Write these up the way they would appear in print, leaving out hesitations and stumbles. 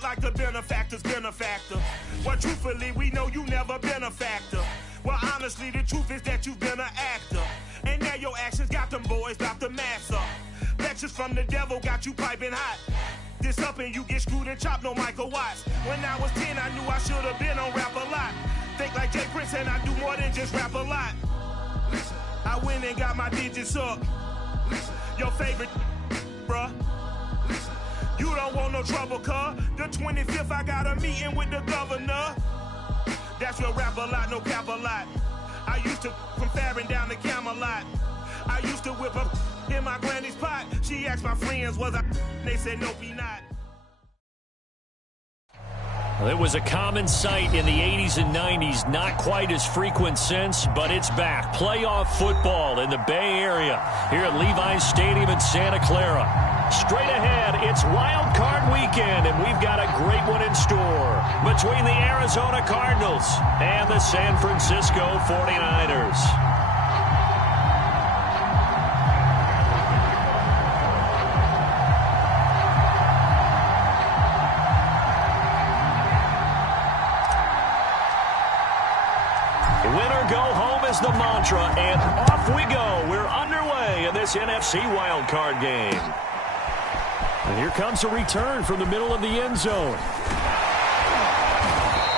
it like the benefactor's been a factor. Well, truthfully, we know you never been a factor. Well, honestly, the truth is that you've been an actor. And now your actions got them boys about to mass up. Lectures from the devil got you piping hot. This up and you get screwed and chopped, no Michael Watts. When I was 10, I knew I should have been on rap a lot. Think like Jay Prince and I do more than just rap a lot. I went and got my digits up. Your favorite, bruh. You don't want no trouble, cuz. The 25th, I got a meeting with the governor. That's where rap a lot, no cap a lot. I used to from Farron down to Camelot. I used to whip up in my granny's pot. She asked my friends, was I? They said, nope, he not. Well, it was a common sight in the 80s and 90s. Not quite as frequent since, but it's back. Playoff football in the Bay Area here at Levi's Stadium in Santa Clara. Straight ahead, it's Wild Card Weekend, and we've got a great one in store between the Arizona Cardinals and the San Francisco 49ers. Winner go home is the mantra, and off we go. We're underway in this NFC wildcard game. And here comes a return from the middle of the end zone.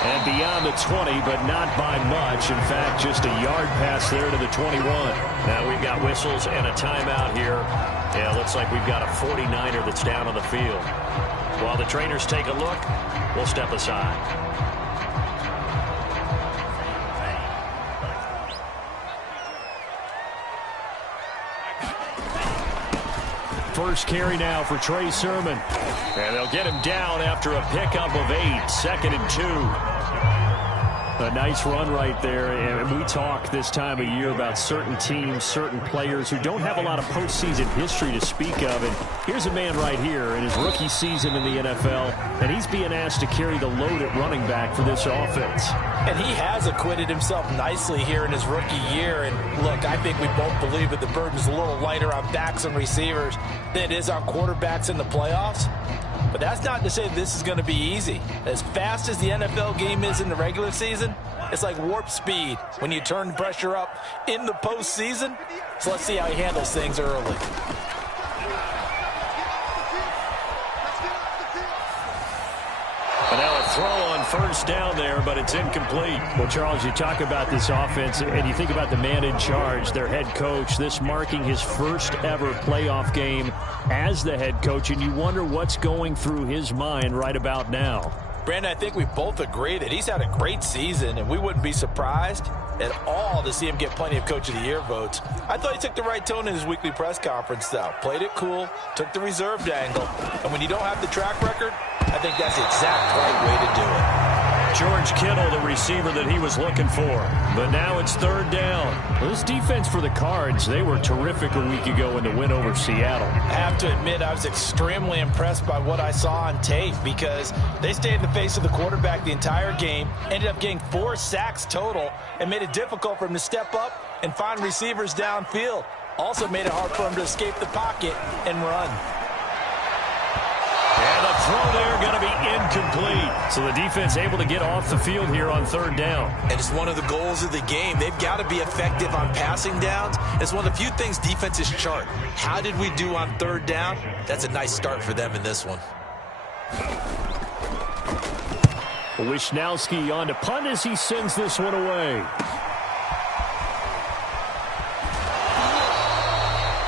And beyond the 20, but not by much. In fact, just a yard pass there to the 21. Now we've got whistles and a timeout here. Yeah, looks like we've got a 49er that's down on the field. While the trainers take a look, we'll step aside. First carry now for Trey Sermon. And they'll get him down after a pickup of 8. 2nd and 2. A nice run right there. And we talk this time of year about certain teams, certain players who don't have a lot of postseason history to speak of. And here's a man right here in his rookie season in the NFL. And he's being asked to carry the load at running back for this offense. And he has acquitted himself nicely here in his rookie year. And look, I think we both believe that the burden's a little lighter on backs and receivers than it is on quarterbacks in the playoffs. But that's not to say this is going to be easy. As fast as the NFL game is in the regular season, it's like warp speed when you turn the pressure up in the postseason. So let's see how he handles things early. And now a throw on first down there, but it's incomplete. Well, Charles, you talk about this offense, and you think about the man in charge, their head coach, this marking his first ever playoff game as the head coach, and you wonder what's going through his mind right about now. Brandon, I think we both agree that he's had a great season, and we wouldn't be surprised at all to see him get plenty of Coach of the Year votes. I thought he took the right tone in his weekly press conference, though. Played it cool, took the reserved angle, and when you don't have the track record, I think that's the exact right way to do it. George Kittle, the receiver that he was looking for. But now it's 3rd down. Well, this defense for the Cards, they were terrific a week ago in the win over Seattle. I have to admit, I was extremely impressed by what I saw on tape because they stayed in the face of the quarterback the entire game, ended up getting 4 sacks total, and made it difficult for him to step up and find receivers downfield. Also made it hard for him to escape the pocket and run. And the throw there going to be incomplete. So the defense able to get off the field here on 3rd down. And it's one of the goals of the game. They've got to be effective on passing downs. It's one of the few things defenses chart. How did we do on 3rd down? That's a nice start for them in this one. Wishnowski on to punt as he sends this one away.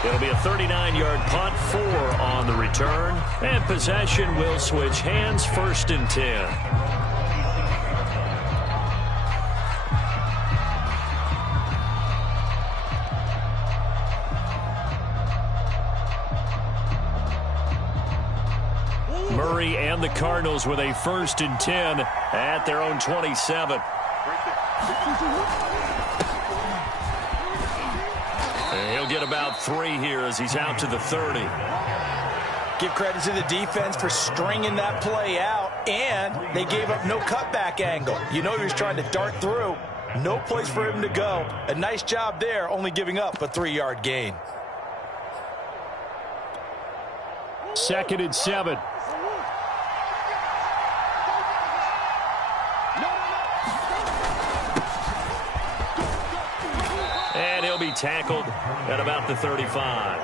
It'll be a 39-yard punt, 4 on the return. And possession will switch hands, 1st and 10. Murray and the Cardinals with a 1st and 10 at their own 27. He'll get about 3 here as he's out to the 30. Give credit to the defense for stringing that play out, and they gave up no cutback angle. You know he was trying to dart through. No place for him to go. A nice job there, only giving up a 3-yard gain. 2nd and 7. tackled at about the 35.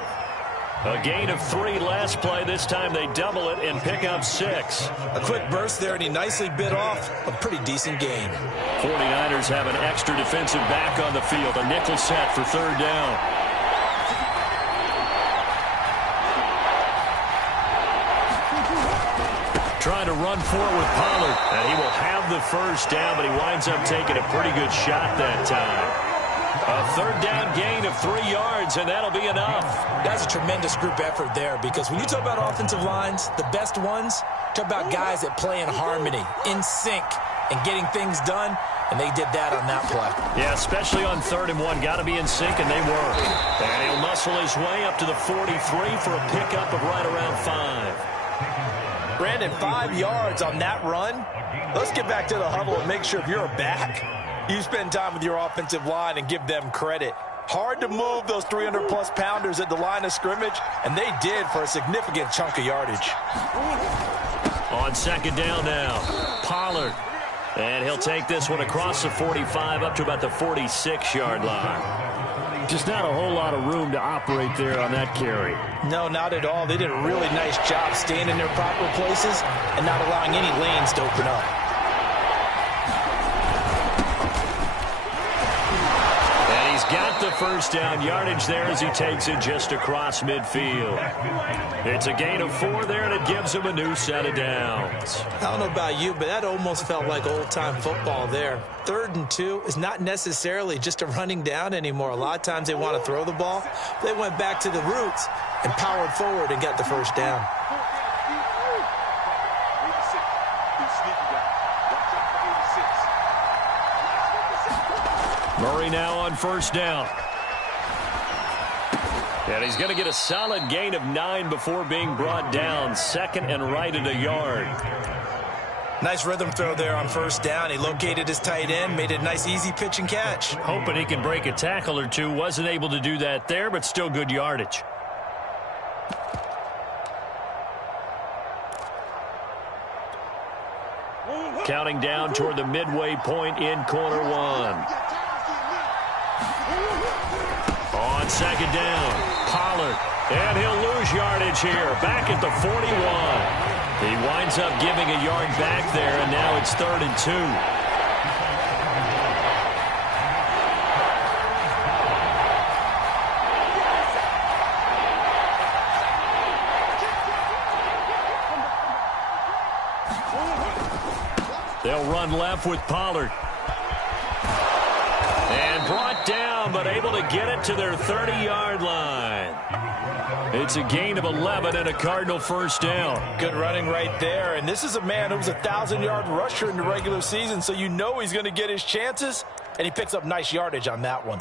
A gain of 3 last play. This time they double it and pick up 6. A quick burst there, and he nicely bit off a pretty decent gain. 49ers have an extra defensive back on the field. A nickel set for 3rd down. Trying to run for it with Pollard. And he will have the 1st down, but he winds up taking a pretty good shot that time. A 3rd down gain of 3 yards, and that'll be enough. That's a tremendous group effort there, because when you talk about offensive lines, the best ones, talk about guys that play in harmony, in sync, and getting things done, and they did that on that play. Yeah, especially on 3rd and 1. Got to be in sync, and they were. And he'll muscle his way up to the 43 for a pickup of right around 5. Brandon, 5 yards on that run. Let's get back to the huddle and make sure if you're a back, you spend time with your offensive line and give them credit. Hard to move those 300-plus pounders at the line of scrimmage, and they did for a significant chunk of yardage. On 2nd down now, Pollard. And he'll take this one across the 45 up to about the 46-yard line. Just not a whole lot of room to operate there on that carry. No, not at all. They did a really nice job staying in their proper places and not allowing any lanes to open up. And he's got the 1st down yardage there as he takes it just across midfield. It's a gain of 4 there, and it gives him a new set of downs. I don't know about you, but that almost felt like old-time football there. 3rd and 2 is not necessarily just a running down anymore. A lot of times they want to throw the ball. They went back to the roots and powered forward and got the 1st down. Murray now on 1st down. And he's going to get a solid gain of 9 before being brought down. 2nd and right at a yard. Nice rhythm throw there on 1st down. He located his tight end, made a nice easy pitch and catch. Hoping he can break a tackle or two. Wasn't able to do that there, but still good yardage. Counting down toward the midway point in quarter 1. On 2nd down, Pollard. And he'll lose yardage here. Back at the 41. He winds up giving a yard back there, and now it's 3rd and 2. They'll run left with Pollard. And brought down, but able to get it to their 30-yard line. It's a gain of 11 and a Cardinal 1st down. Good running right there. And this is a man who was a 1,000-yard rusher in the regular season, so you know he's going to get his chances, and he picks up nice yardage on that one.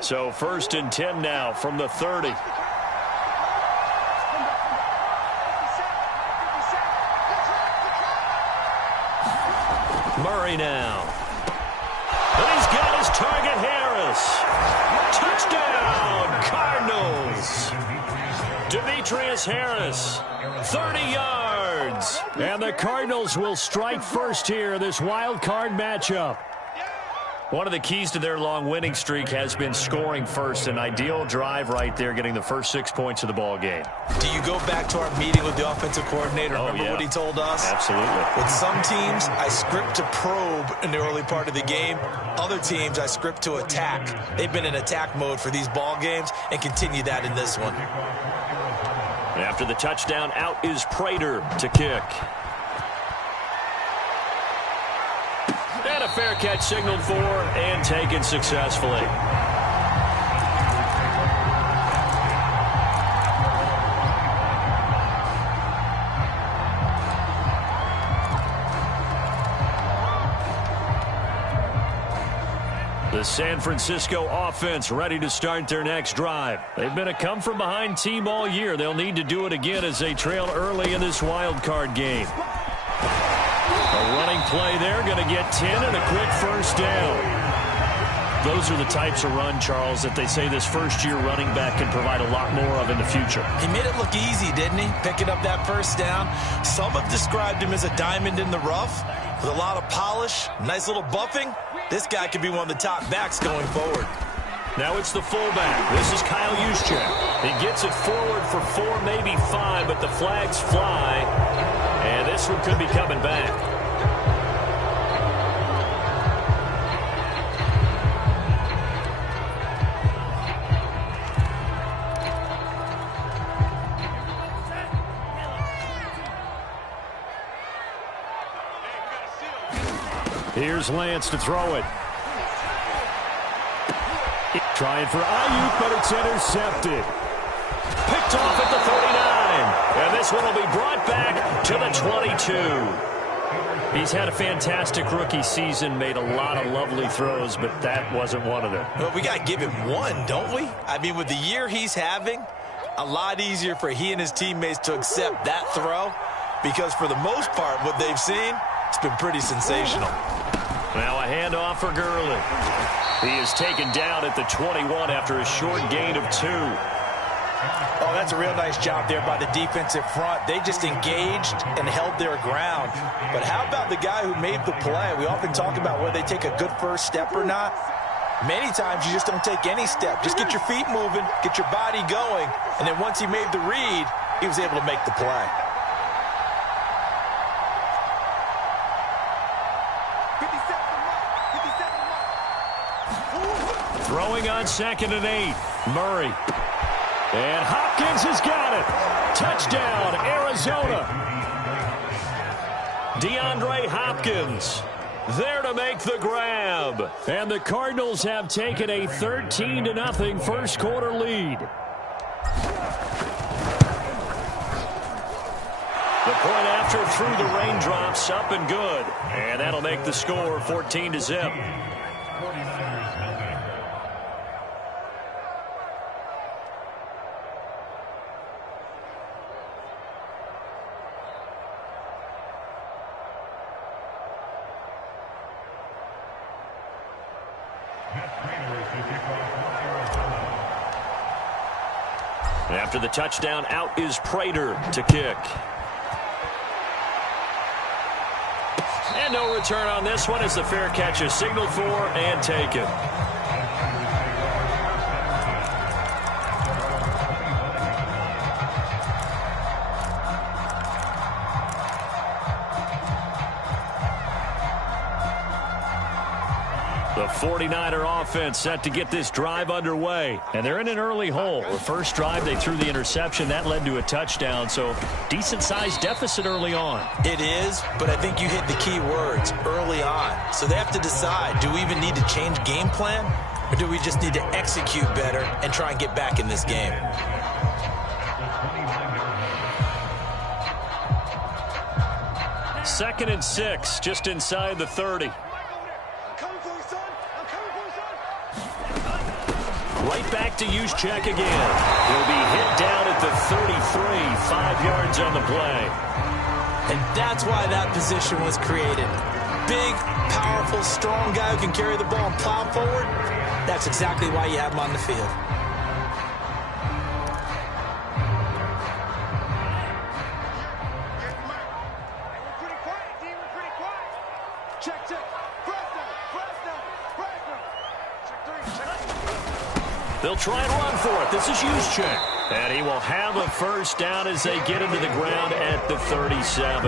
So 1st and 10 now from the 30. Murray now. And he's got his target, Harris. Touchdown, Cardinals. Demetrius Harris, 30 yards. And the Cardinals will strike first here in this wild card matchup. One of the keys to their long winning streak has been scoring first. An ideal drive right there, getting the first 6 points of the ball game. Do you go back to our meeting with the offensive coordinator? Remember what he told us? Absolutely. With some teams, I script to probe in the early part of the game. Other teams, I script to attack. They've been in attack mode for these ball games and continue that in this one. After the touchdown, out is Prater to kick. And a fair catch signaled for and taken successfully. The San Francisco offense ready to start their next drive. They've been a come-from-behind team all year. They'll need to do it again as they trail early in this wild card game. A running play there, going to get 10 and a quick 1st down. Those are the types of run, Charles, that they say this first-year running back can provide a lot more of in the future. He made it look easy, didn't he? Picking up that 1st down. Some have described him as a diamond in the rough. With a lot of polish, nice little buffing, this guy could be one of the top backs going forward. Now it's the fullback. This is Kyle Juszczyk. He gets it forward for 4, maybe 5, but the flags fly. And this one could be coming back. Here's Lance to throw it. Trying for Ayuk, but it's intercepted. Picked off at the 39. And this one will be brought back to the 22. He's had a fantastic rookie season, made a lot of lovely throws, but that wasn't one of them. Well, we got to give him one, don't we? I mean, with the year he's having, a lot easier for he and his teammates to accept that throw, because for the most part, what they've seen, it's been pretty sensational. Now a handoff for Gurley. He is taken down at the 21 after a short gain of 2. Oh, that's a real nice job there by the defensive front. They just engaged and held their ground. But how about the guy who made the play? We often talk about whether they take a good first step or not. Many times you just don't take any step. Just get your feet moving, get your body going, and then once he made the read, he was able to make the play. Throwing on 2nd and 8. Murray. And Hopkins has got it. Touchdown, Arizona. DeAndre Hopkins there to make the grab. And the Cardinals have taken a 13-0 first quarter lead. The point after through the raindrops, up and good. And that'll make the score 14-0. After the touchdown, out is Prater to kick. And no return on this one as the fair catch is signaled for and taken. The 49er offense set to get this drive underway. And they're in an early hole. The first drive, they threw the interception. That led to a touchdown. So decent-sized deficit early on. It is, but I think you hit the key words, early on. So they have to decide, do we even need to change game plan? Or do we just need to execute better and try and get back in this game? Second and 6, just inside the 30. Right back to Juszczyk again. He'll be hit down at the 33, 5 yards on the play. And that's why that position was created. Big, powerful, strong guy who can carry the ball and plow forward. That's exactly why you have him on the field. They'll try and run for it. This is Juszczyk. And he will have a first down as they get into the ground at the 37.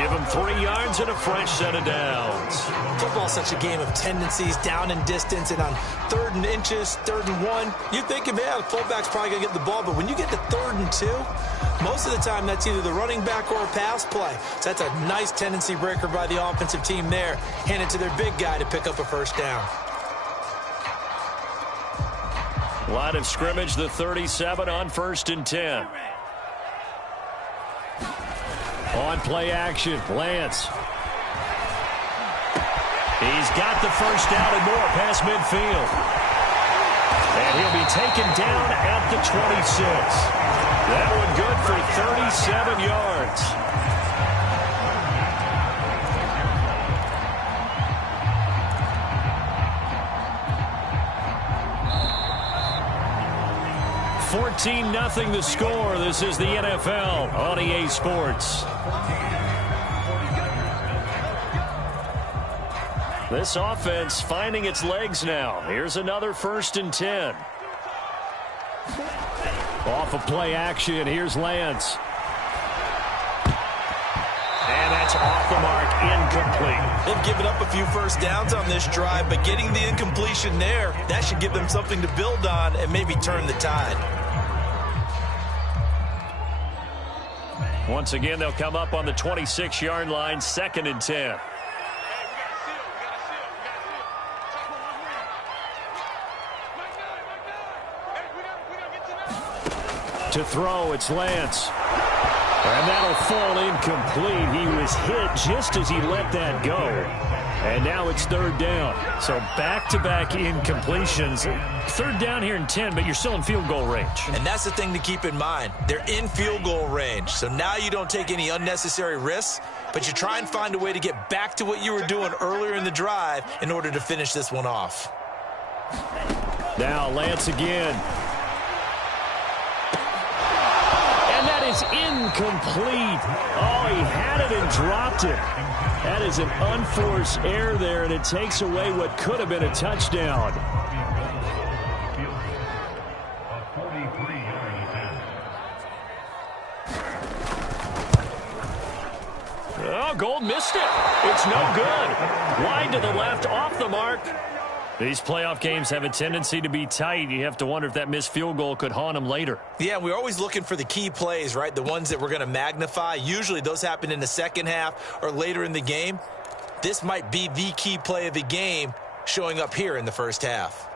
Give him 3 yards and a fresh set of downs. Football's such a game of tendencies, down and distance, and on 3rd and inches, 3rd and 1, you think, man, the fullback's probably going to get the ball, but when you get to 3rd and 2, most of the time that's either the running back or a pass play. So that's a nice tendency breaker by the offensive team there. Hand it to their big guy to pick up a first down. Line of scrimmage, the 37 on 1st and 10. On play action, Lance. He's got the first down and more past midfield. And he'll be taken down at the 26. That one good for 37 yards. $14-0 the score. This is the NFL on EA Sports. This offense finding its legs now. Here's another 1st and 10. Off of play action, here's Lance. And that's off the mark, incomplete. They've given up a few first downs on this drive, but getting the incompletion there, that should give them something to build on and maybe turn the tide. Once again, they'll come up on the 26-yard line, 2nd and 10. To throw, it's Lance. And that'll fall incomplete. He was hit just as he let that go. And now it's 3rd down. So back-to-back incompletions. 3rd down here in 10, but you're still in field goal range. And that's the thing to keep in mind. They're in field goal range. So now you don't take any unnecessary risks, but you try and find a way to get back to what you were doing earlier in the drive in order to finish this one off. Now Lance again. And that is incomplete. Oh, he had it and dropped it. That is an unforced error there, and it takes away what could have been a touchdown. Oh, Gold missed it. It's no good. Wide to the left, off the mark. These playoff games have a tendency to be tight. You have to wonder if that missed field goal could haunt them later. Yeah, we're always looking for the key plays, right? The ones that we're going to magnify. Usually those happen in the second half or later in the game. This might be the key play of the game showing up here in the first half.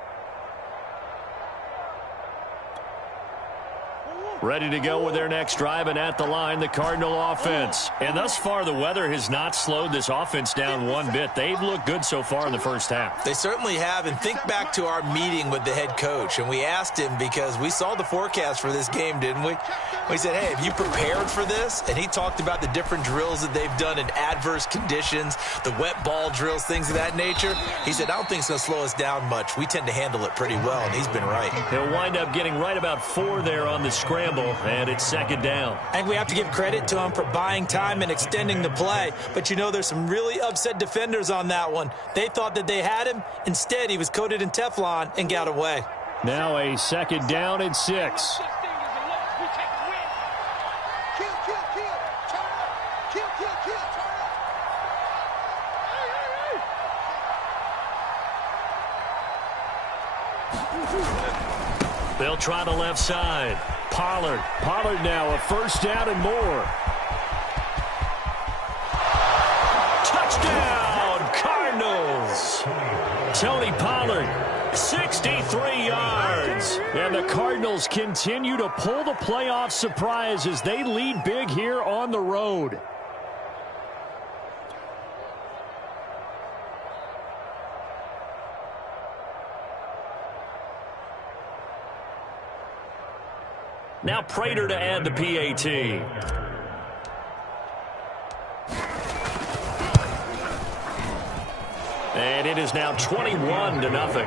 Ready to go with their next drive, and at the line, the Cardinal offense. And thus far, the weather has not slowed this offense down one bit. They've looked good so far in the first half. They certainly have, and think back to our meeting with the head coach, and we asked him because we saw the forecast for this game, didn't we? We said, hey, have you prepared for this? And he talked about the different drills that they've done in adverse conditions, the wet ball drills, things of that nature. He said, I don't think it's going to slow us down much. We tend to handle it pretty well, and he's been right. He'll wind up getting right about 4 there on the scramble. And it's 2nd down. I think we have to give credit to him for buying time and extending the play. But, you know, there's some really upset defenders on that one. They thought that they had him. Instead, he was coated in Teflon and got away. Now a 2nd down and 6. They'll try the left side. Pollard now a 1st down and more. Touchdown, Cardinals. Tony Pollard, 63 yards. And the Cardinals continue to pull the playoff surprise as they lead big here on the road. Now Prater to add the PAT. And it is now 21-0.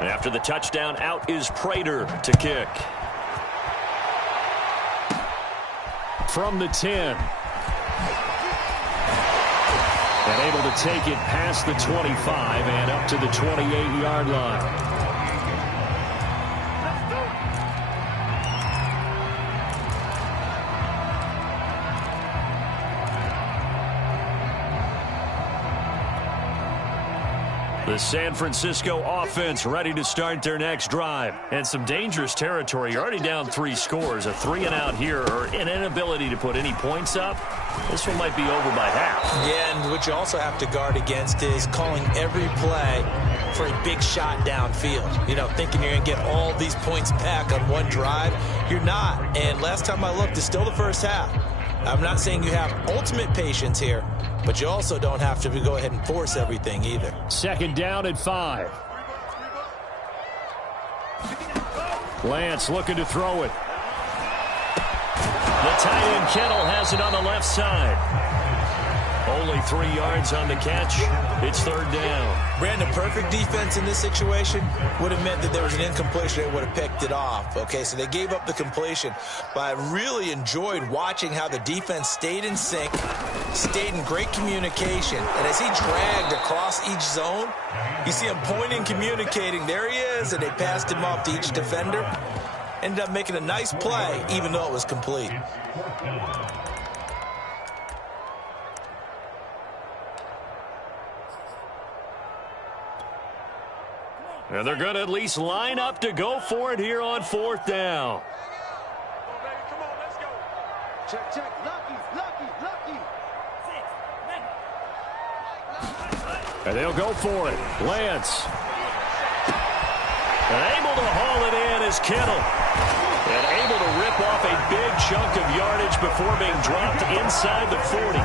After the touchdown, out is Prater to kick. From the 10. And able to take it past the 25 and up to the 28-yard line. The San Francisco offense ready to start their next drive. And some dangerous territory. You're already down 3 scores. A 3-and-out here or an inability to put any points up. This one might be over by half. Yeah, and what you also have to guard against is calling every play for a big shot downfield. You know, thinking you're going to get all these points back on one drive. You're not. And last time I looked, it's still the first half. I'm not saying you have ultimate patience here, but you also don't have to go ahead and force everything either. 2nd down and 5. Lance looking to throw it. The tight end Kittle has it on the left side. Only 3 yards on the catch. It's third down. Brandon, perfect defense in this situation would have meant that there was an incompletion. They would have picked it off. Okay, so they gave up the completion. But I really enjoyed watching how the defense stayed in sync, stayed in great communication. And as he dragged across each zone, you see him pointing, communicating. There he is, and they passed him off to each defender. Ended up making a nice play, even though it was complete. And they're going to at least line up to go for it here on fourth down. Come on, let's go. Check, check. Lucky. And they'll go for it. Lance. And able to haul it in is Kittle. And able to rip off a big chunk of yardage before being dropped inside the 40.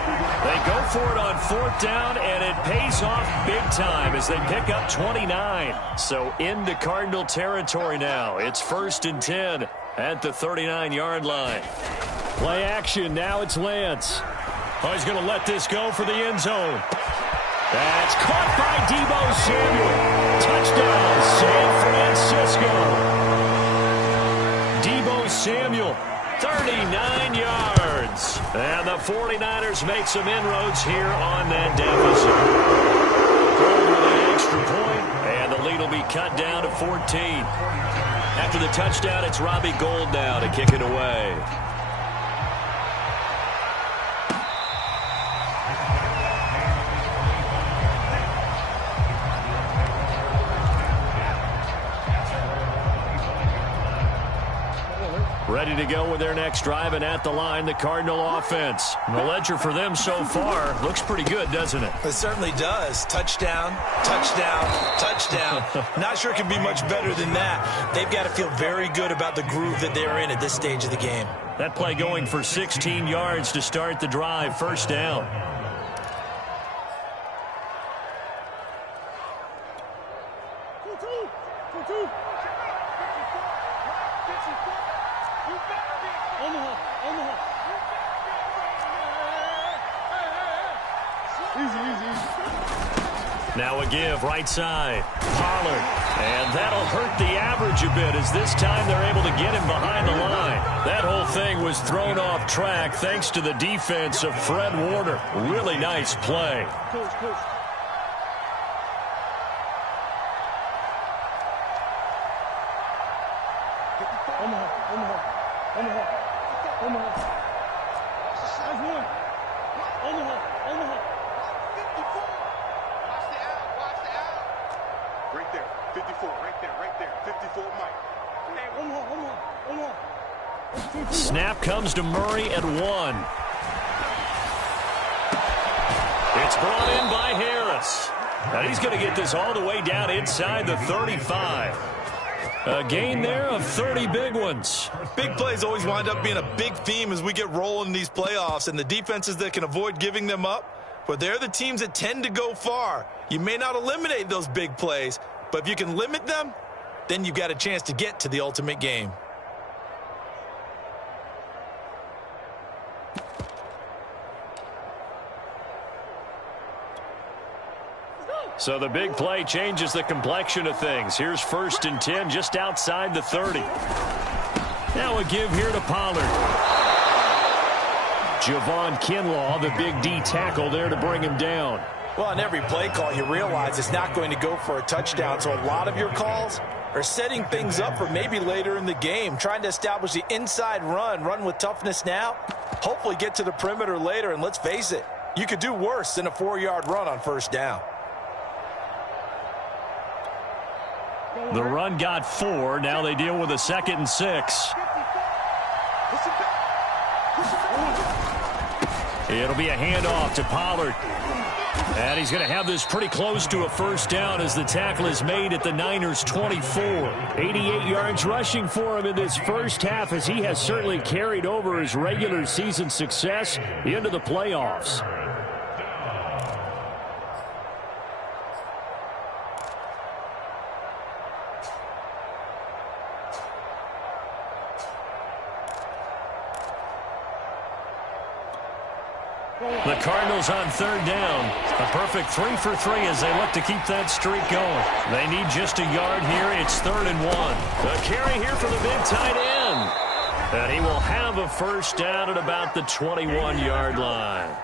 They go for it on fourth down, and it pays off big time as they pick up 29. So into Cardinal territory now. It's 1st and 10 at the 39-yard line. Play action. Now it's Lance. Oh, he's going to let this go for the end zone. That's caught by Deebo Samuel. Touchdown, San Francisco. Deebo Samuel, 39 yards. And the 49ers make some inroads here on that deficit. Gold with an extra point, and the lead will be cut down to 14. After the touchdown, it's Robbie Gould now to kick it away. Ready to go with their next drive, and at the line, the Cardinal offense. The ledger for them so far looks pretty good, doesn't it? It certainly does. Touchdown, touchdown, touchdown. Not sure it can be much better than that. They've got to feel very good about the groove that they're in at this stage of the game. That play going for 16 yards to start the drive. First down. Now a give, right side. Pollard. And that'll hurt the average a bit as this time they're able to get him behind the line. That whole thing was thrown off track thanks to the defense of Fred Warner. Really nice play. Coach. Omaha. That's one. Omaha. Watch the out. Right there. 54. Right there. 54, Mike. Omaha. Snap comes to Murray at 1. It's brought in by Harris. And he's going to get this all the way down inside the 35. A gain there of 30 big ones. Big plays always wind up being a big theme as we get rolling in these playoffs, and the defenses that can avoid giving them up, but they're the teams that tend to go far. You may not eliminate those big plays, but if you can limit them, then you've got a chance to get to the ultimate game. So the big play changes the complexion of things. Here's 1st and 10 just outside the 30. Now a give here to Pollard. Javon Kinlaw, the big D tackle there to bring him down. Well, on every play call, you realize it's not going to go for a touchdown, so a lot of your calls are setting things up for maybe later in the game, trying to establish the inside run with toughness now, hopefully get to the perimeter later, and let's face it, you could do worse than a 4-yard run on first down. The run got 4. Now they deal with a 2nd and 6. It'll be a handoff to Pollard. And he's going to have this pretty close to a first down as the tackle is made at the Niners' 24. 88 yards rushing for him in this first half as he has certainly carried over his regular season success into the playoffs. The Cardinals on third down. A perfect 3 for 3 as they look to keep that streak going. They need just a yard here. It's 3rd and 1. A carry here for the big tight end. And he will have a first down at about the 21-yard line.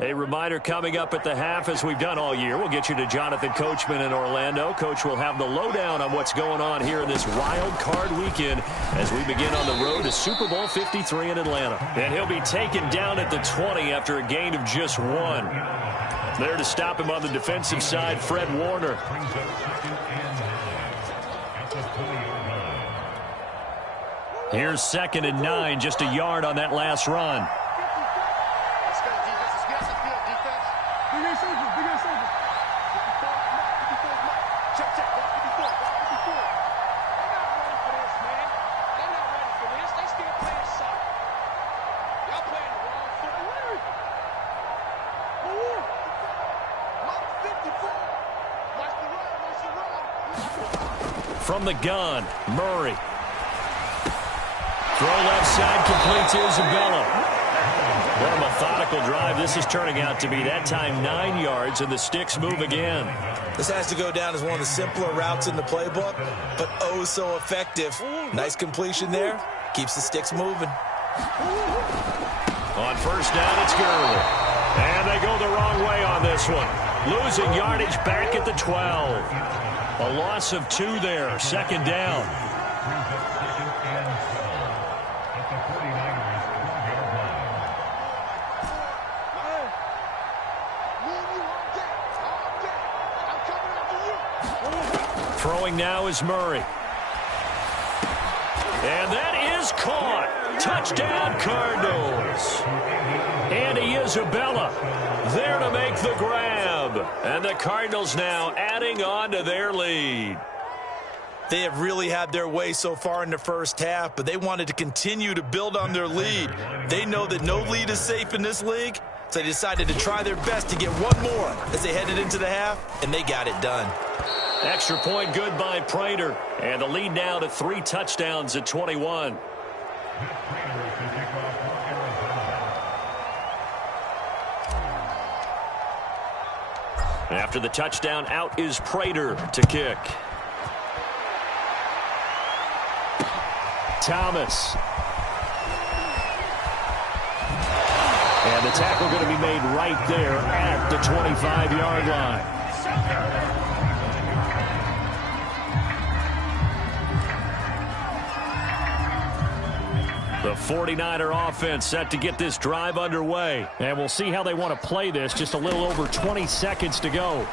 A reminder coming up at the half, as we've done all year. We'll get you to Jonathan Coachman in Orlando. Coach will have the lowdown on what's going on here in this wild card weekend as we begin on the road to Super Bowl 53 in Atlanta. And he'll be taken down at the 20 after a gain of just 1. There to stop him on the defensive side, Fred Warner. Here's 2nd and 9, just a yard on that last run. From the gun, Murray. Throw left side, complete to Isabella. What a methodical drive this is turning out to be. That time 9 yards, and the sticks move again. This has to go down as one of the simpler routes in the playbook, but oh so effective. Nice completion there. Keeps the sticks moving. On first down, it's Gurley. And they go the wrong way on this one. Losing yardage back at the 12. A loss of 2 there. 2nd down. Throwing now is Murray. And that is caught. Touchdown, Cardinals. Andy Isabella there to make the grab. And the Cardinals now adding on to their lead. They have really had their way so far in the first half, but they wanted to continue to build on their lead. They know that no lead is safe in this league, so they decided to try their best to get one more as they headed into the half, and they got it done. Extra point good by Prater. And the lead now to 3 touchdowns at 21. After the touchdown, out is Prater to kick. Thomas. And the tackle going to be made right there at the 25-yard line. The 49er offense set to get this drive underway. And we'll see how they want to play this. Just a little over 20 seconds to go.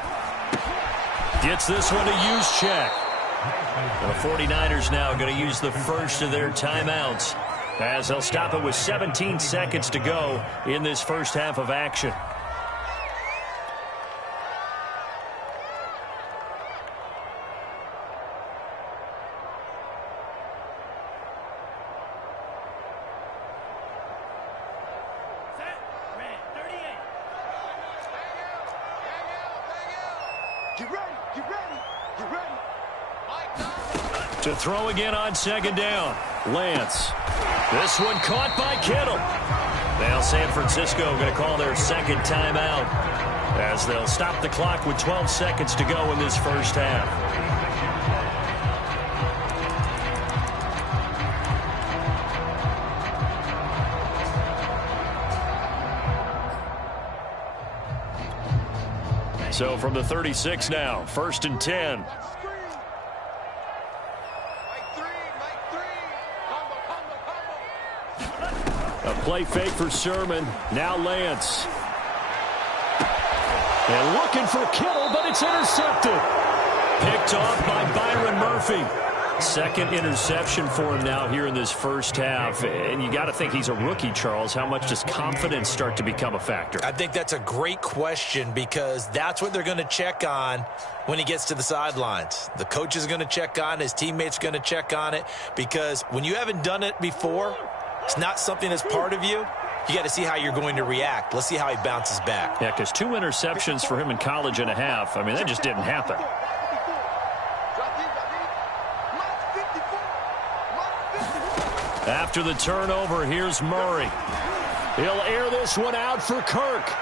Gets this one to Juszczyk. The 49ers now going to use the first of their timeouts as they'll stop it with 17 seconds to go in this first half of action. To throw again on 2nd down. Lance. This one caught by Kittle. Now San Francisco going to call their 2nd timeout as they'll stop the clock with 12 seconds to go in this first half. So from the 36 now, 1st and 10. A play fake for Sermon. Now Lance. And looking for Kittle, but it's intercepted. Picked off by Byron Murphy. 2nd interception for him now here in this first half. And you got to think he's a rookie, Charles. How much does confidence start to become a factor? I think that's a great question because that's what they're going to check on when he gets to the sidelines. The coach is going to check on it. His teammates are going to check on it because when you haven't done it before, it's not something that's part of you. you got to see how you're going to react. Let's see how he bounces back. Yeah, because 2 interceptions for him in college and a half. I mean, that just didn't happen. After the turnover, here's Murray. He'll air this one out for Kirk.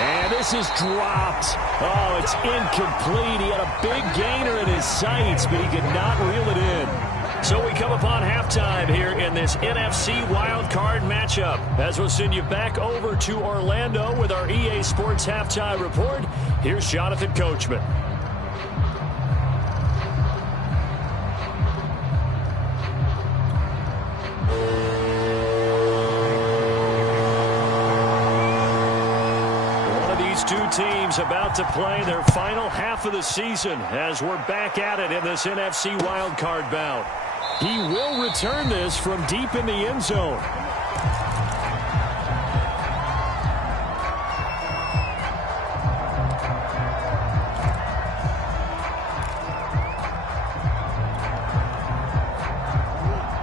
And this is dropped. Oh, it's incomplete. He had a big gainer in his sights, but he could not reel it in. So we come upon halftime here in this NFC wildcard matchup. As we'll send you back over to Orlando with our EA Sports Halftime Report, here's Jonathan Coachman. Two teams about to play their final half of the season as we're back at it in this NFC wildcard bout. He will return this from deep in the end zone.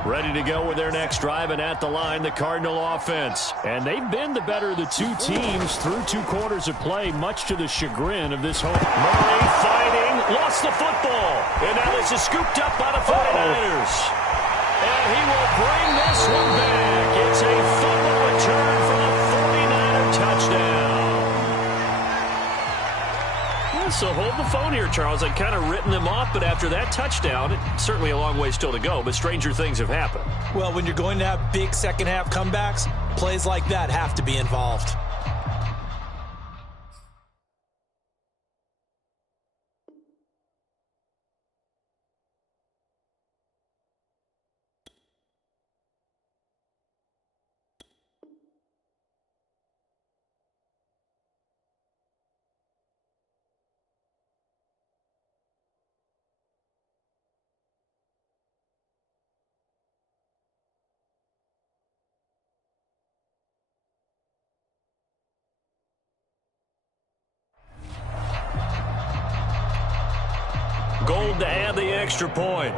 Ready to go with their next drive, and at the line, the Cardinal offense. And they've been the better of the two teams through 2 quarters of play, much to the chagrin of this home. Murray fighting, lost the football. And now this is scooped up by the 49ers. And he will bring this one back. It's a fumble return for a 49er touchdown. So hold the phone here, Charles. I'd kind of written them off, but after that touchdown, it's certainly a long way still to go, but stranger things have happened. Well, when you're going to have big second-half comebacks, plays like that have to be involved. Gold to add the extra point.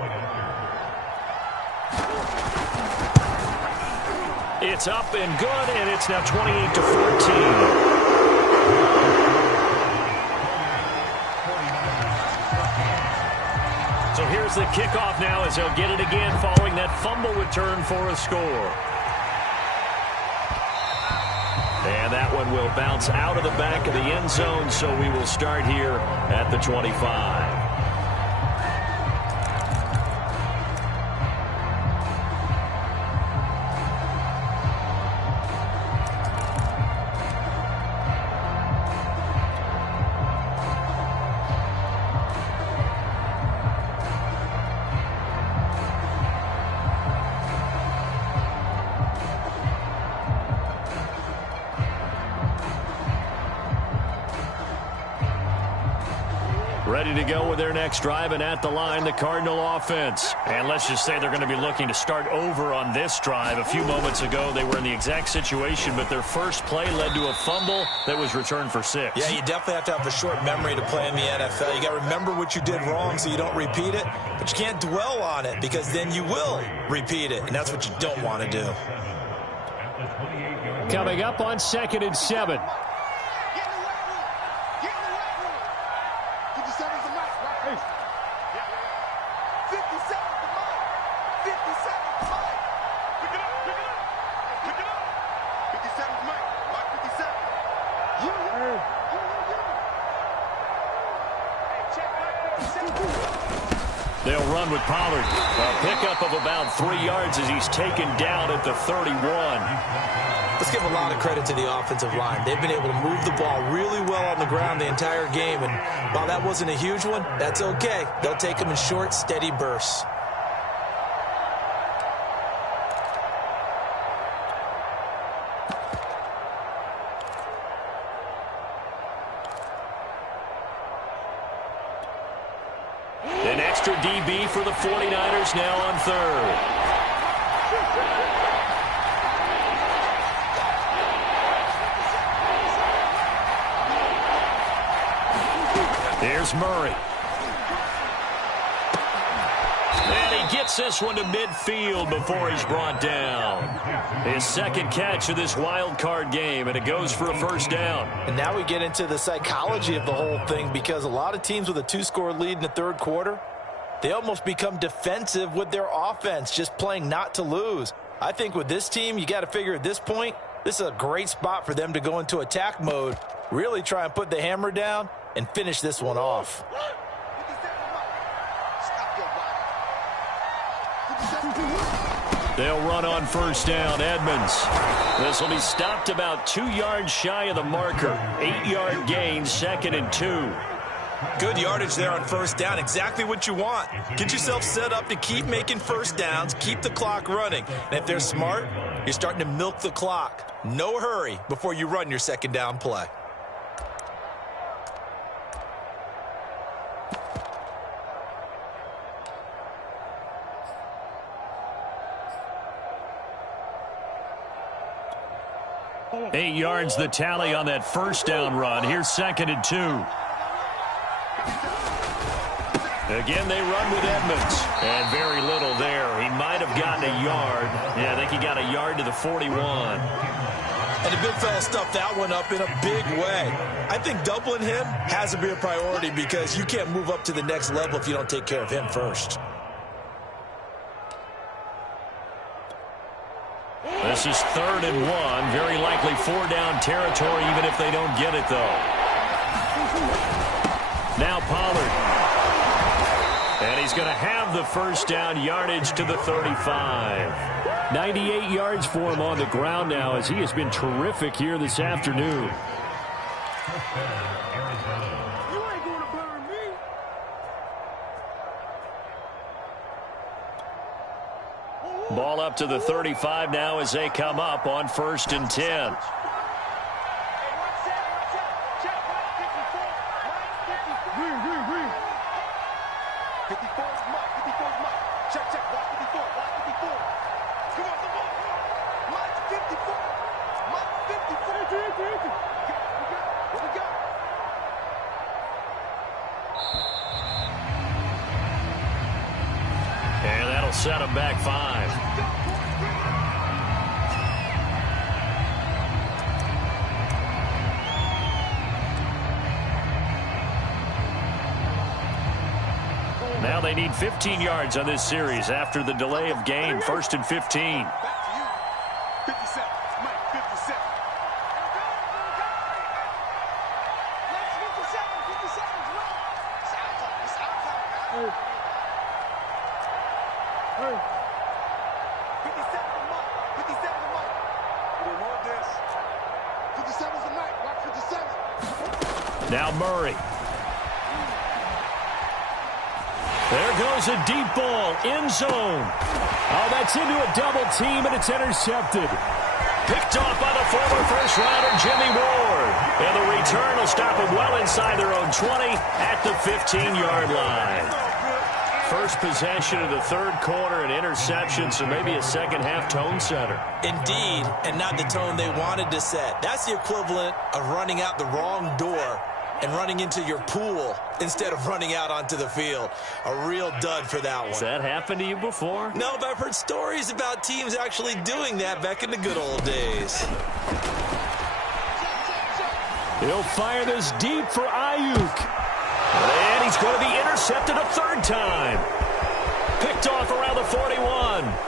It's up and good, and it's now 28-14. So here's the kickoff now as they'll get it again following that fumble return for a score. And that one will bounce out of the back of the end zone, so we will start here at the 25. Ready to go with their next drive, and at the line, the Cardinal offense. And let's just say they're going to be looking to start over on this drive. A few moments ago, they were in the exact situation, but their first play led to a fumble that was returned for 6. Yeah, you definitely have to have a short memory to play in the NFL. You got to remember what you did wrong so you don't repeat it, but you can't dwell on it because then you will repeat it, and that's what you don't want to do. Coming up on 2nd and 7. They'll run with Pollard. A pickup of about 3 yards as he's taken down at the 31. Let's give a lot of credit to the offensive line. They've been able to move the ball really well on the ground the entire game, and while that wasn't a huge one, that's okay. They'll take them in short, steady bursts. An extra DB for the 49ers now on 3rd. Here's Murray. And he gets Gets this one to midfield before he's brought down. His second catch of this wild card game, and it goes for a first down. And now we get into the psychology of the whole thing, because a lot of teams with a 2-score lead in the third quarter, they almost become defensive with their offense, just playing not to lose. I think with this team, you got to figure at this point, this is a great spot for them to go into attack mode, really try and put the hammer down and finish this one off. They'll run on first down. Edmonds. This will be stopped about 2 yards shy of the marker. 8-yard gain, 2nd and 2. Good yardage there on first down. Exactly what you want. Get yourself set up to keep making first downs, keep the clock running. And if they're smart, you're starting to milk the clock. No hurry before you run your second down play. Eight yards the tally on that first down run. Here's 2nd and 2. Again, they run with Edmonds. And very little there. He might have gotten a yard. Yeah, I think he got a yard to the 41. And the big fella stuffed that one up in a big way. I think doubling him has to be a priority, because you can't move up to the next level if you don't take care of him first. This is 3rd and 1. Very likely 4-down territory, even if they don't get it, though. Now Pollard. And he's going to have the first down, yardage to the 35. 98 yards for him on the ground now, as he has been terrific here this afternoon. Ball up to the 35 now as they come up on 1st and 10. And that'll set him back 5. Now they need 15 yards on this series after the delay of game. 1st and 15. Now Murray. There goes a deep ball, end zone. Oh, that's into a double team, and it's intercepted. Picked off by the former first-rounder Jimmy Ward. And the return will stop them well inside their own 20 at the 15-yard line. First possession of the third quarter, an interception, so maybe a second-half tone setter. Indeed, and not the tone they wanted to set. That's the equivalent of running out the wrong door and running into your pool instead of running out onto the field. A real dud for that one. Has that happened to you before? No, but I've heard stories about teams actually doing that back in the good old days. He'll fire this deep for Ayuk. And he's going to be intercepted a third time. Picked off around the 41.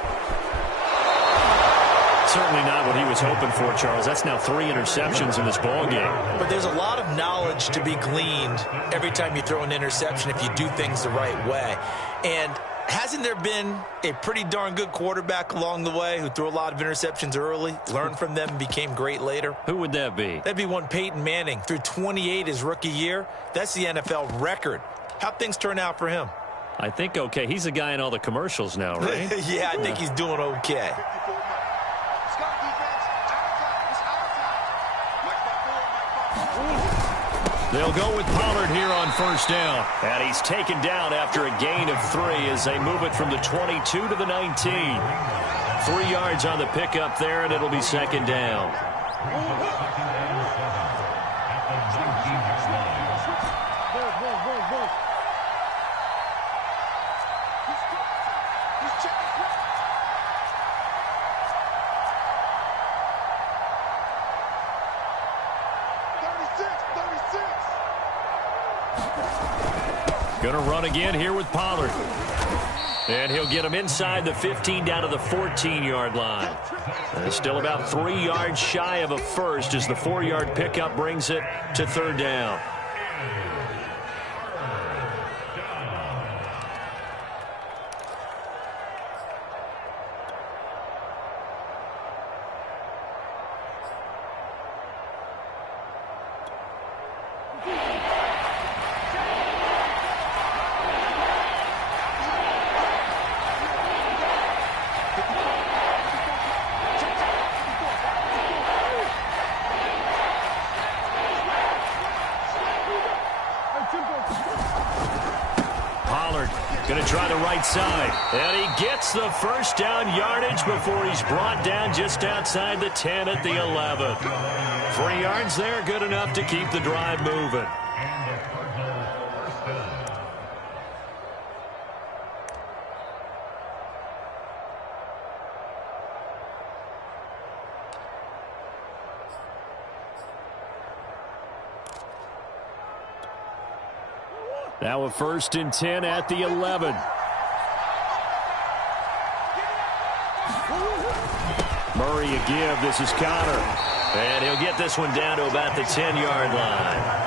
Certainly not what he was hoping for, Charles. That's now 3 interceptions in this ballgame. But there's a lot of knowledge to be gleaned every time you throw an interception if you do things the right way. And hasn't there been a pretty darn good quarterback along the way who threw a lot of interceptions early, learned from them, and became great later? Who would that be? That'd be one Peyton Manning. Threw 28 his rookie year. That's the NFL record. How'd things turn out for him? I think okay. He's the guy in all the commercials now, right? Yeah, I think he's doing okay. They'll go with Pollard here on first down. And he's taken down after a gain of 3 as they move it from the 22 to the 19. 3 yards on the pickup there, and it'll be second down. Going to run again here with Pollard. And he'll get him inside the 15 down to the 14-yard line. Still about 3 yards shy of a first as the 4-yard pickup brings it to third down. Going to try the right side. And he gets the first down yardage before he's brought down just outside the 10 at the 11. 3 yards there, good enough to keep the drive moving. Now a 1st and 10 at the 11. Murray a give. This is Connor. And he'll get this one down to about the 10-yard line.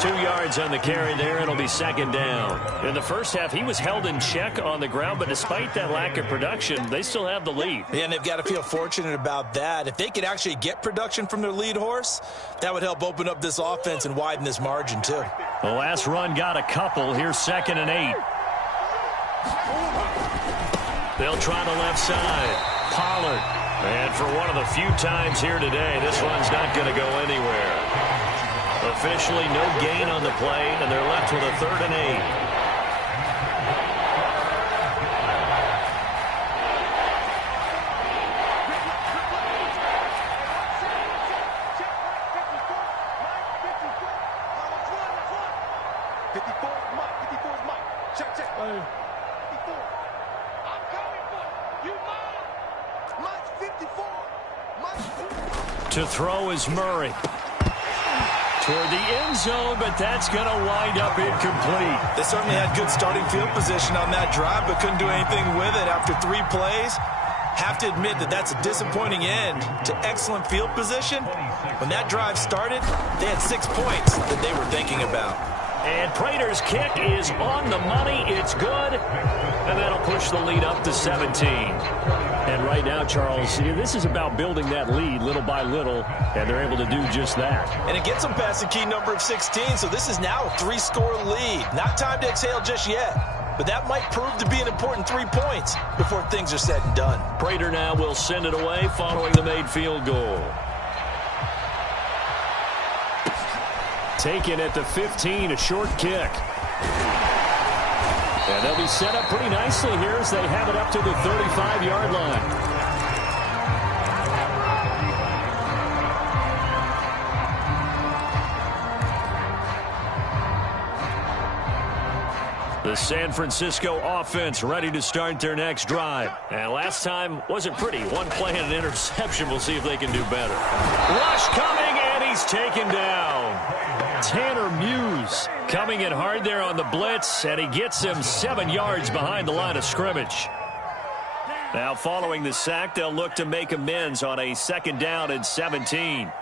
2 yards on the carry there. It'll be 2nd down. In the first half, he was held in check on the ground, but despite that lack of production, they still have the lead. Yeah, and they've got to feel fortunate about that. If they could actually get production from their lead horse, that would help open up this offense and widen this margin, too. The last run got a couple. Here's 2nd and 8. They'll try the left side. Pollard. And for one of the few times here today, this run's not going to go anywhere. Officially no gain on the play, and they're left with a 3rd and 8. To throw is Murray. Toward the end zone, but that's going to wind up incomplete. They certainly had good starting field position on that drive, but couldn't do anything with it after 3 plays. Have to admit that that's a disappointing end to excellent field position. When that drive started, they had 6 points that they were thinking about. And Prater's kick is on the money. It's good. And that'll push the lead up to 17. And right now, Charles, this is about building that lead little by little, and they're able to do just that. And it gets them past the key number of 16, so this is now a 3-score lead. Not time to exhale just yet, but that might prove to be an important 3 points before things are said and done. Prater now will send it away following the made field goal. Taken at the 15, a short kick. And they'll be set up pretty nicely here as they have it up to the 35-yard line. The San Francisco offense ready to start their next drive. And last time wasn't pretty. One play and an interception. We'll see if they can do better. Rush coming, and he's taken down. Tanner Muse coming in hard there on the blitz, and he gets him 7 yards behind the line of scrimmage. Now following the sack, they'll look to make amends on a 2nd down and 17.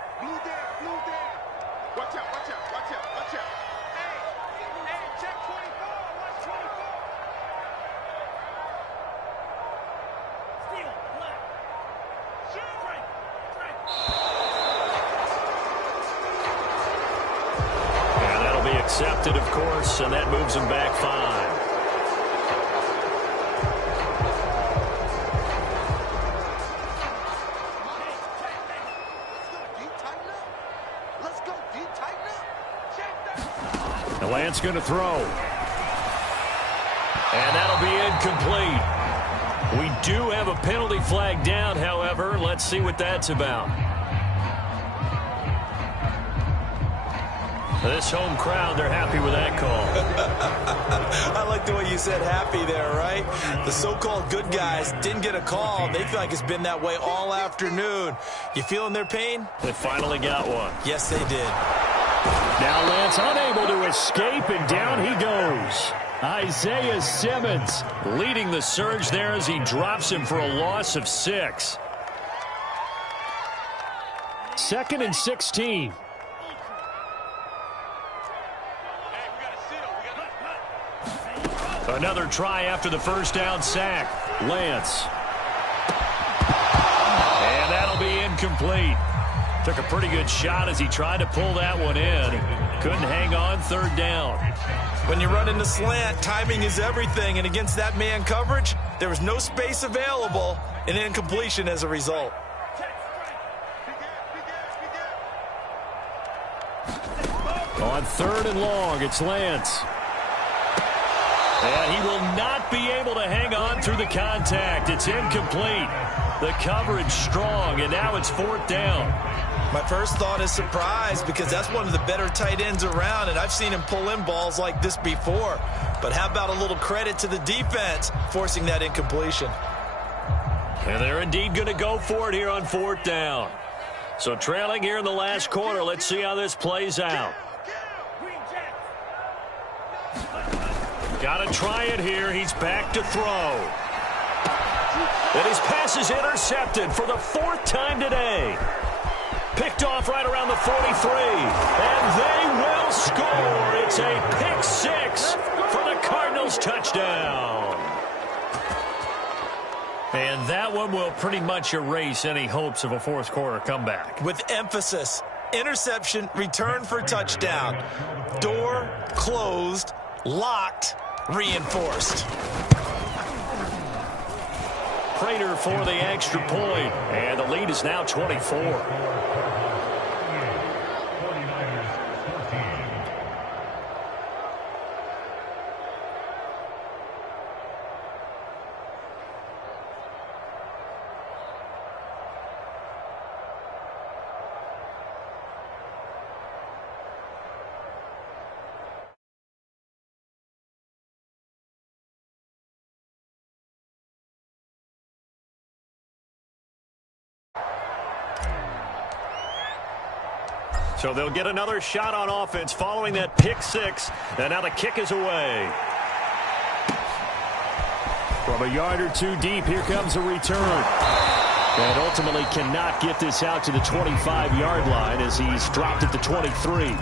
Accepted, of course, and that moves him back 5. The Lance going to throw. And that'll be incomplete. We do have a penalty flag down, however. Let's see what that's about. This home crowd, they're happy with that call. I like the way you said happy there, right? The so-called good guys didn't get a call. They feel like it's been that way all afternoon. You feeling their pain? They finally got one. Yes, they did. Now Lance unable to escape, and down he goes. Isaiah Simmons leading the surge there as he drops him for a loss of 6. 2nd and 16. Another try after the first down sack. Lance. And that'll be incomplete. Took a pretty good shot as he tried to pull that one in. Couldn't hang on, 3rd down. When you run into slant, timing is everything. And against that man coverage, there was no space available, and incompletion as a result. On 3rd and long, it's Lance. And he will not be able to hang on through the contact. It's incomplete. The coverage strong, and now it's 4th down. My first thought is surprise because that's one of the better tight ends around, and I've seen him pull in balls like this before. But how about a little credit to the defense forcing that incompletion? And they're indeed going to go for it here on 4th down. So trailing here in the last quarter, let's see how this plays out. Got to try it here. He's back to throw. And his pass is intercepted for the 4th time today. Picked off right around the 43. And they will score. It's a pick 6 for the Cardinals touchdown. And that one will pretty much erase any hopes of a 4th quarter comeback. With emphasis, interception, return for touchdown. Door closed, locked, reinforced. Prater for the extra point, and the lead is now 24. So they'll get another shot on offense following that pick 6. And now the kick is away. From a yard or 2 deep, here comes a return. And ultimately cannot get this out to the 25-yard line as he's dropped at the 23.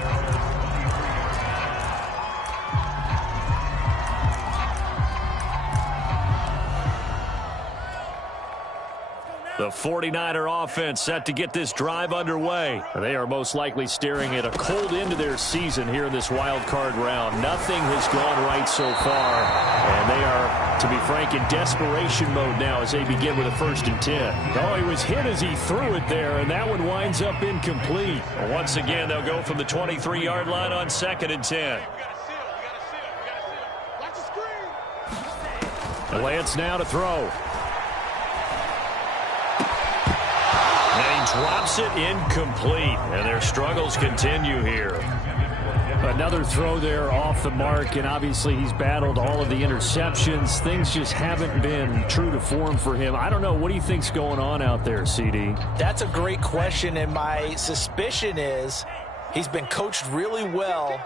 The 49er offense set to get this drive underway. They are most likely staring at a cold end to their season here in this wild card round. Nothing has gone right so far, and they are, to be frank, in desperation mode now as they begin with a 1st and 10. Oh, he was hit as he threw it there, and that one winds up incomplete. Once again, they'll go from the 23-yard line on 2nd and 10. Lance now to throw. Drops it incomplete, and their struggles continue here. Another throw there off the mark, and obviously he's battled all of the interceptions. Things just haven't been true to form for him. I don't know. What do you think's going on out there, CD? That's a great question, and my suspicion is he's been coached really well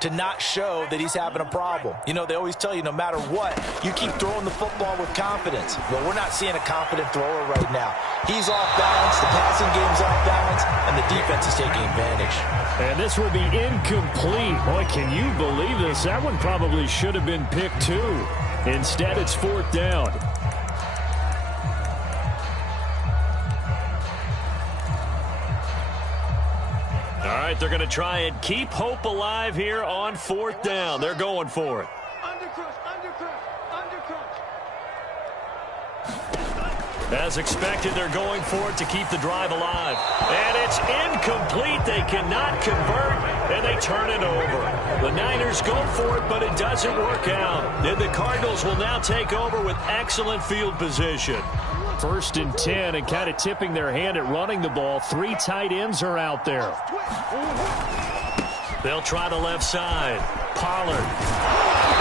to not show that he's having a problem. You know, they always tell you no matter what, you keep throwing the football with confidence. Well, we're not seeing a confident thrower right now. He's off balance, the passing game's off balance, and the defense is taking advantage. And this will be incomplete. Boy, can you believe this? That one probably should have been picked 2. Instead, it's 4th down. All right, they're going to try and keep hope alive here on 4th down. They're going for it. As expected, they're going for it to keep the drive alive. And it's incomplete. They cannot convert, and they turn it over. The Niners go for it, but it doesn't work out. And the Cardinals will now take over with excellent field position. 1st and 10, and kind of tipping their hand at running the ball. 3 tight ends are out there. They'll try the left side. Pollard.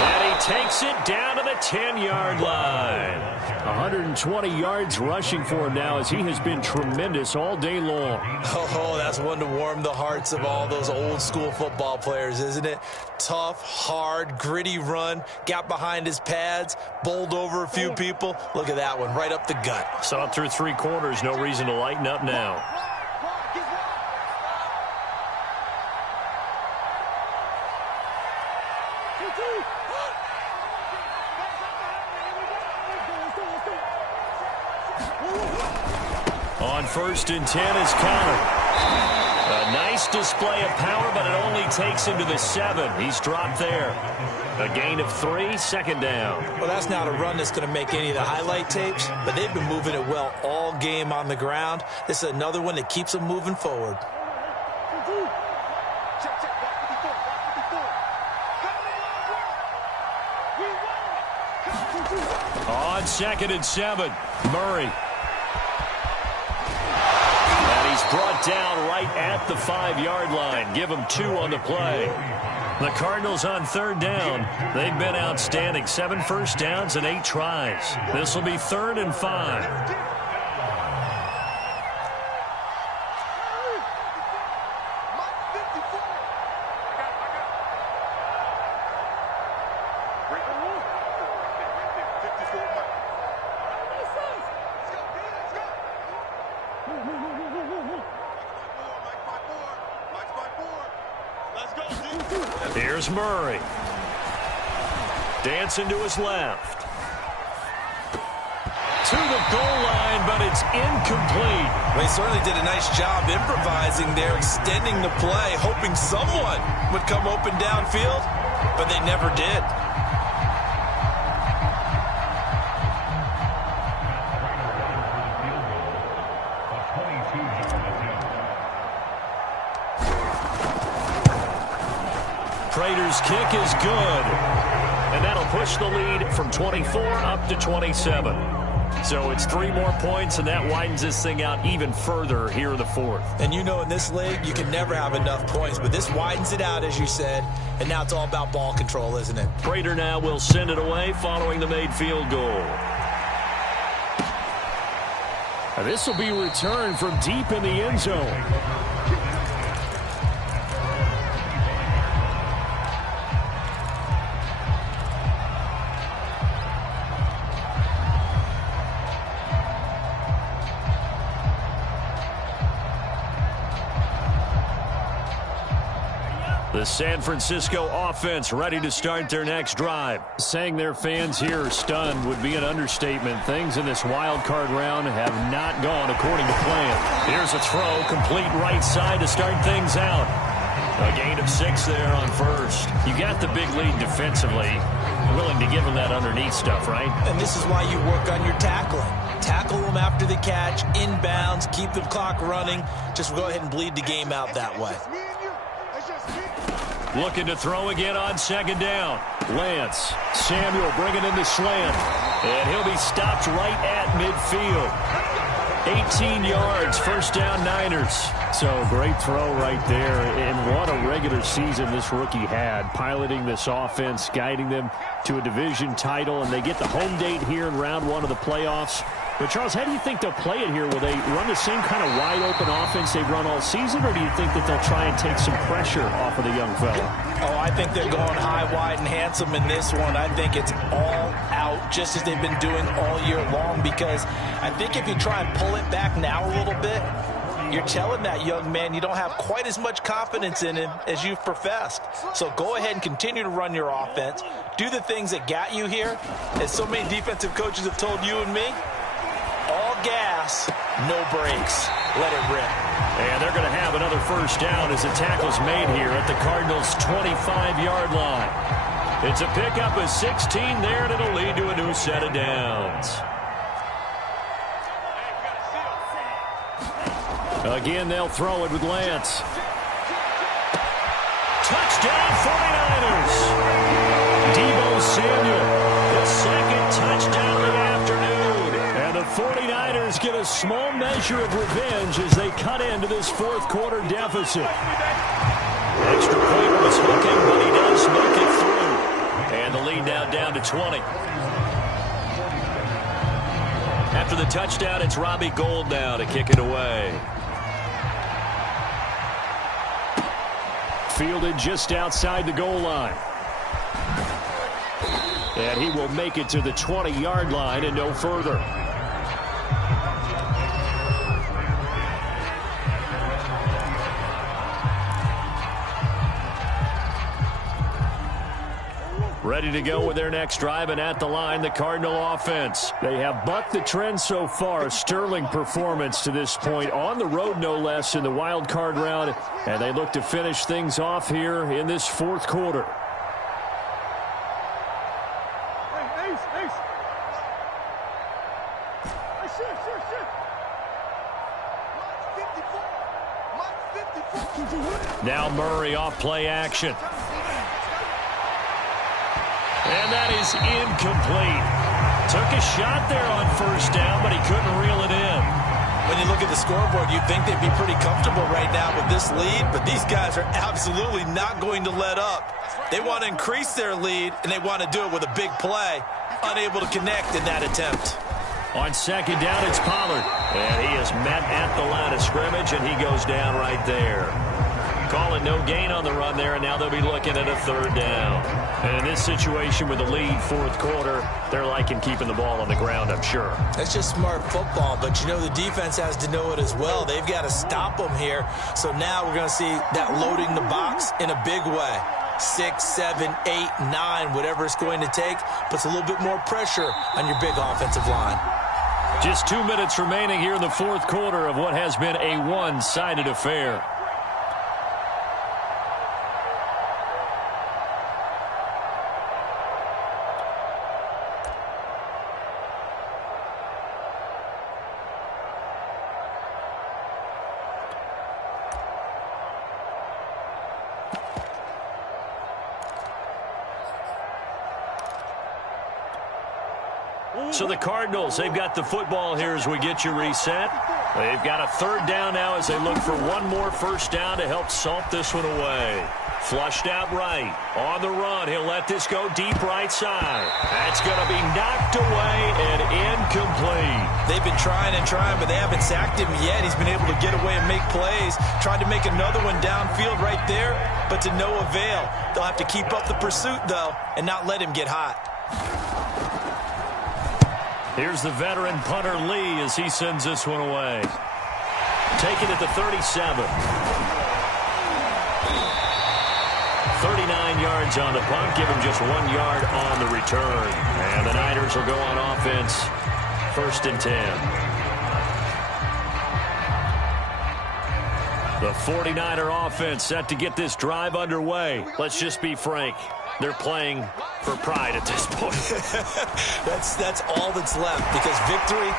And he takes it down to the 10-yard line. 120 yards rushing for him now as he has been tremendous all day long. Oh, that's one to warm the hearts of all those old-school football players, isn't it? Tough, hard, gritty run, got behind his pads, bowled over a few people. Look at that one, right up the gut. Saw it through 3 quarters, no reason to lighten up now. On 1st and 10 is Connor. A nice display of power, but it only takes him to the 7. He's dropped there. A gain of 3, 2nd down. Well, that's not a run that's going to make any of the highlight tapes, but they've been moving it well all game on the ground. This is another one that keeps them moving forward. On 2nd and 7, Murray. He's brought down right at the 5-yard line. Give him 2 on the play. The Cardinals on 3rd down. They've been outstanding. 7 first downs and 8 tries. This will be 3rd and 5. Here's Murray. Dancing to his left. To the goal line, but it's incomplete. Well, he certainly did a nice job improvising there, extending the play, hoping someone would come open downfield, but they never did. Prater's kick is good. And that'll push the lead from 24 up to 27. So it's 3 more points, and that widens this thing out even further here in the 4th. And you know in this league, you can never have enough points, but this widens it out, as you said, and now it's all about ball control, isn't it? Prater now will send it away following the made field goal. And this will be returned from deep in the end zone. The San Francisco offense ready to start their next drive. Saying their fans here are stunned would be an understatement. Things in this wild card round have not gone according to plan. Here's a throw, complete right side to start things out. A gain of 6 there on 1st. You got the big lead defensively. Willing to give them that underneath stuff, right? And this is why you work on your tackling. Tackle them after the catch, inbounds, keep the clock running. Just go ahead and bleed the game out that way. Looking to throw again on 2nd down. Lance. Samuel bringing in the slant. And he'll be stopped right at midfield. 18 yards, 1st down Niners. So great throw right there. And what a regular season this rookie had. Piloting this offense, guiding them to a division title. And they get the home date here in round 1 of the playoffs. But, Charles, how do you think they'll play it here? Will they run the same kind of wide-open offense they've run all season, or do you think that they'll try and take some pressure off of the young fella? Oh, I think they're going high, wide, and handsome in this one. I think it's all out, just as they've been doing all year long, because I think if you try and pull it back now a little bit, you're telling that young man you don't have quite as much confidence in him as you've professed. So go ahead and continue to run your offense. Do the things that got you here. As so many defensive coaches have told you and me, all gas, no brakes. Let it rip. And they're going to have another 1st down as the tackle's made here at the Cardinals' 25-yard line. It's a pickup of 16 there, and it'll lead to a new set of downs. Again, they'll throw it with Lance. Touchdown, 49ers. Deebo Samuel, the 2nd touchdown of the afternoon. And the 49ers get a small measure of revenge as they cut into this 4th quarter deficit. Extra point was hooking, but he does make it through. And And the lead now down to 20. After the touchdown, it's Robbie Gould now to kick it away. Fielded just outside the goal line. And he will make it to the 20-yard line and no further. Ready to go with their next drive, and at the line, the Cardinal offense. They have bucked the trend so far. A sterling performance to this point, on the road no less in the wild card round, and they look to finish things off here in this fourth quarter. Now Murray off play action. And that is incomplete. Took a shot there on first down, but he couldn't reel it in. When you look at the scoreboard, you'd think they'd be pretty comfortable right now with this lead, but these guys are absolutely not going to let up. They want to increase their lead, and they want to do it with a big play. Unable to connect in that attempt. On second down, it's Pollard. And he is met at the line of scrimmage, and he goes down right there. Call it no gain on the run there, and now they'll be looking at a third down. And in this situation with the lead, fourth quarter, they're liking keeping the ball on the ground, I'm sure. That's just smart football, but you know the defense has to know it as well. They've got to stop them here. So now we're going to see that loading the box in a big way. 6, 7, 8, 9, whatever it's going to take, puts a little bit more pressure on your big offensive line. Just 2 minutes remaining here in the fourth quarter of what has been a one-sided affair. So the Cardinals, they've got the football here as we get you reset. They've got a third down now as they look for one more first down to help salt this one away. Flushed out right. On the run, he'll let this go deep right side. That's going to be knocked away and incomplete. They've been trying and trying, but they haven't sacked him yet. He's been able to get away and make plays. Tried to make another one downfield right there, but to no avail. They'll have to keep up the pursuit, though, and not let him get hot. Here's the veteran punter Lee as he sends this one away. Taking it to 37. 39 yards on the punt. Give him just 1 yard on the return. And the Niners will go on offense. 1st and 10. The 49er offense set to get this drive underway. Let's just be frank. They're playing for pride at this point. That's all that's left, because victory,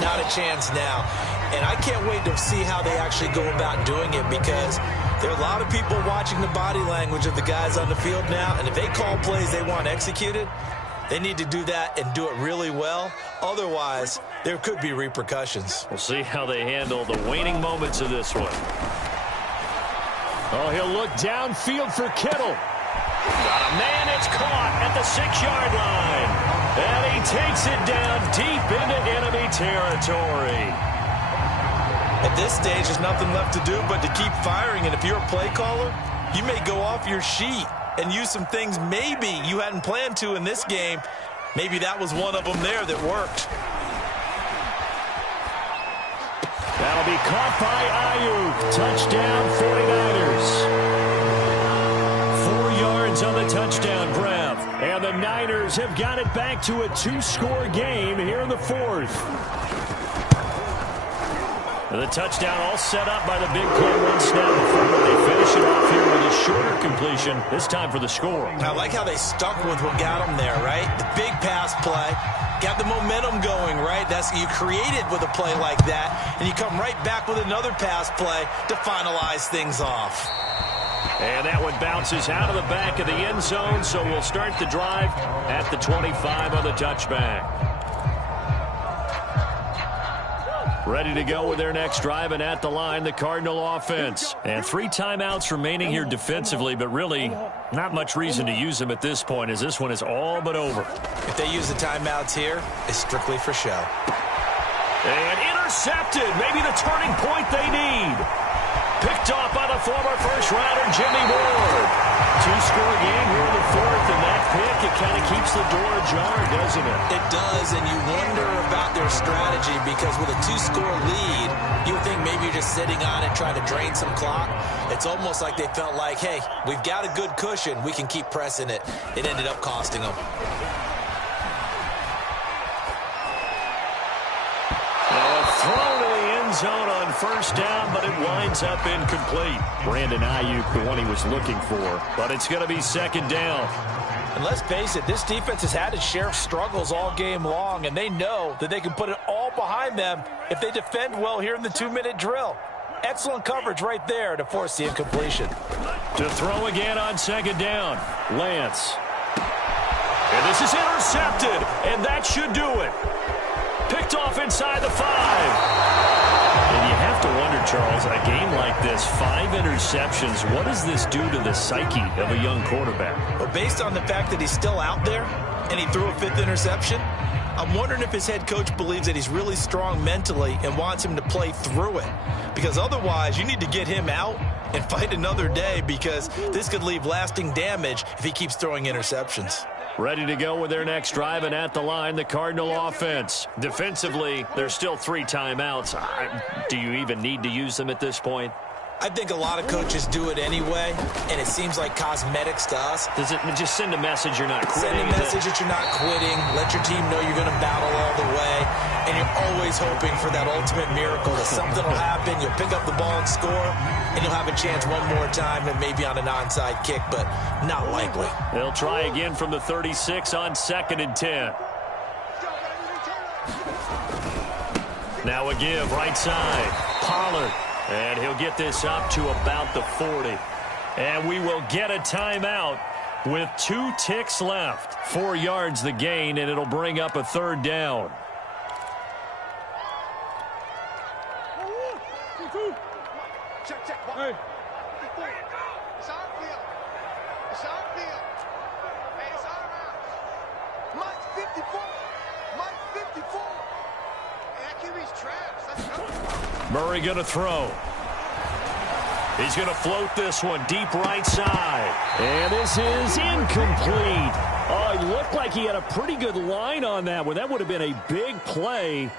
not a chance now. And I can't wait to see how they actually go about doing it, because there are a lot of people watching the body language of the guys on the field now, and if they call plays they want executed, they need to do that and do it really well. Otherwise, there could be repercussions. We'll see how they handle the waning moments of this one. Oh, he'll look downfield for Kittle. Got a man, it's caught at the 6-yard line. And he takes it down deep into enemy territory. At this stage, there's nothing left to do but to keep firing. And if you're a play caller, you may go off your sheet and use some things maybe you hadn't planned to in this game. Maybe that was one of them there that worked. That'll be caught by Ayuk. Touchdown, 49ers. 4 yards on the touchdown grab. And the Niners have got it back to a 2-score game here in the fourth. And the touchdown all set up by the big play one snap before, but they finish it off here with a shorter completion, this time for the score. I like how they stuck with what got them there, right? The big pass play. Got the momentum going, right? You create it with a play like that, and you come right back with another pass play to finalize things off. And that one bounces out of the back of the end zone, so we'll start the drive at the 25 on the touchback. Ready to go with their next drive, and at the line, the Cardinal offense. And 3 timeouts remaining here defensively, but really not much reason to use them at this point, as this one is all but over. If they use the timeouts here, it's strictly for show. And intercepted. Maybe the turning point they need. Picked off by the former first-rounder, Jimmy Ward. 2-score game here in the 4th, and that pick, it kind of keeps the door ajar, doesn't it? It does, and you wonder about their strategy, because with a 2-score lead, you would think maybe you're just sitting on it trying to drain some clock. It's almost like they felt like, hey, we've got a good cushion. We can keep pressing it. It ended up costing them. Thrown to the end zone on first down, but it winds up incomplete. Brandon Ayuk, the one he was looking for, but it's going to be 2nd down. And let's face it, this defense has had its share of struggles all game long, and they know that they can put it all behind them if they defend well here in the 2-minute drill. Excellent coverage right there to force the incompletion. To throw again on 2nd down, Lance. And this is intercepted, and that should do it. Picked off inside the 5. And you have to wonder, Charles, a game like this, 5 interceptions, what does this do to the psyche of a young quarterback? Well, based on the fact that he's still out there and he threw a 5th interception, I'm wondering if his head coach believes that he's really strong mentally and wants him to play through it. Because otherwise, you need to get him out and fight another day, because this could leave lasting damage if he keeps throwing interceptions. Ready to go with their next drive, and at the line, the Cardinal offense. Defensively, there's still 3 timeouts. Do you even need to use them at this point? I think a lot of coaches do it anyway, and it seems like cosmetics to us. Does it just send a message you're not quitting? Send a message that you're not quitting. Let your team know you're going to battle all the way, and you're always hoping for that ultimate miracle that something will happen, you'll pick up the ball and score, and you'll have a chance one more time and maybe on an onside kick, but not likely. They'll try again from the 36 on 2nd and 10. Now a give, right side. Pollard. And he'll get this up to about the 40. And we will get a timeout with 2 ticks left. 4 yards the gain, and it'll bring up a 3rd down. Hey. It's our field. It's our field. Hey, it's our house. Mike 54. Mike 54. Hey, that QB's trash. Let's go. Murray going to throw. He's going to float this one deep right side. And this is incomplete. Oh, it looked like he had a pretty good line on that one. That would have been a big play,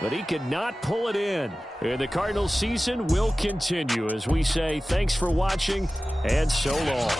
but he could not pull it in. And the Cardinals season will continue as we say thanks for watching and so long.